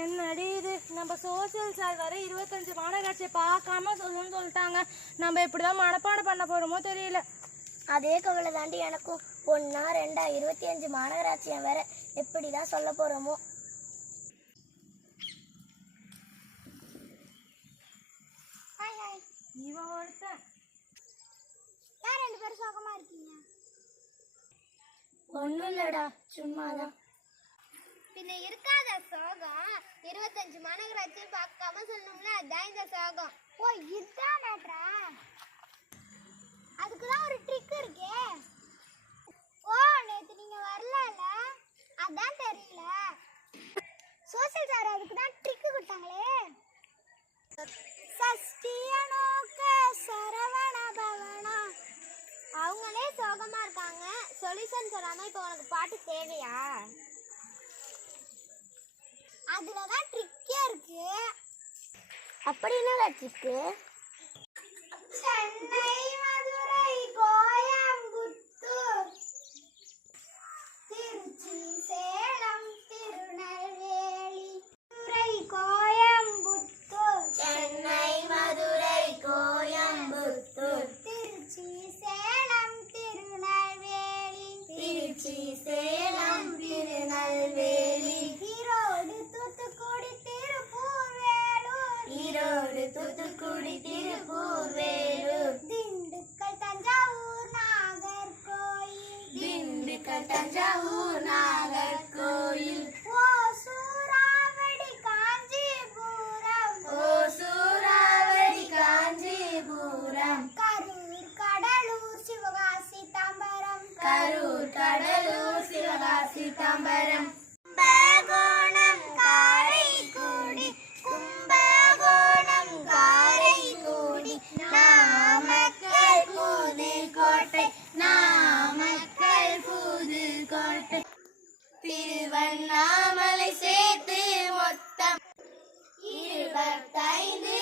என்னடி இது, நம்ம சோசியல் சார் வர 25 மாநகராட்சியை பார்க்காம சொல்லணும்னு சொல்லிட்டாங்க. நம்ம இப்படிதான் மனப்பாடம் பண்ண போறோமோ தெரியல. அதே கவலை தாண்டி எனக்கும். 1 2 25 மாநகராட்சியை வேற எப்படிதான் சொல்ல போறோமோ. இவன் ஒருத்தன். யார் 2 பேரும் சோகமா இருக்கீங்க? ஒண்ணும் இல்லடா, சும்மாதான். பின்ன இருக்காத சோகம். 25 மாநகராட்சியை பார்க்காம சொல்லணும்ல, அதான் இந்த சோகம். ஓ இதுதான் மேட்ரா? அதுக்குதான் ஒரு ட்ரிக் இருக்கே. ஓ நேத்து நீங்க வரலல, அதான் தெரியல. சோசியல் சார் அதுக்கு தான் ட்ரிக் கொடுத்தாங்களே. சஷ்டியனோக சரவண பவனா. அவங்களே சோகமா இருக்காங்க, சொல்யூஷன் சொல்லாம இப்போ உனக்கு பாட்டு தேவையா? அதுலதான் ட்ரிக்கே இருக்கு. அப்படி என்ன ட்ரிக்கு? சென்னை, மதுரை, கோயம்புத்தூர், திருச்சி, சேலம், திருநெல்வேலி. கோயம்புத்தூர், சென்னை, மதுரை, கோயம்புத்தூர், திருச்சி, சேலம், திருநெல்வேலி. திருச்சி, சேலம், திருநெல்வேலி. ஈரோடு, தூத்துக்குடி, திருப்பூர், வேலூர். ஈரோடு, தூத்துக்குடி, திருப்பூர், வேலூர். திண்டுக்கல், தஞ்சாவூர், நாகர்கோயில். திண்டுக்கல், தஞ்சாவூர், நாகர்கோயில். ஓசூராவடி, காஞ்சிபுரம். ஓசூராவடி, காஞ்சிபுரம். கரூர், கடலூர், சிவகாசி, தாம்பரம். கரூர், கடலூர், சிவகாசி, தாம்பரம். கும்பகோணம், காரைக்குடி. கும்பகோணம், காரைக்குடி. நாமக்கல், புதுக்கோட்டை. நாமக்கல், புதுக்கோட்டை. திருவண்ணாமலை சேர்த்து மொத்தம் 25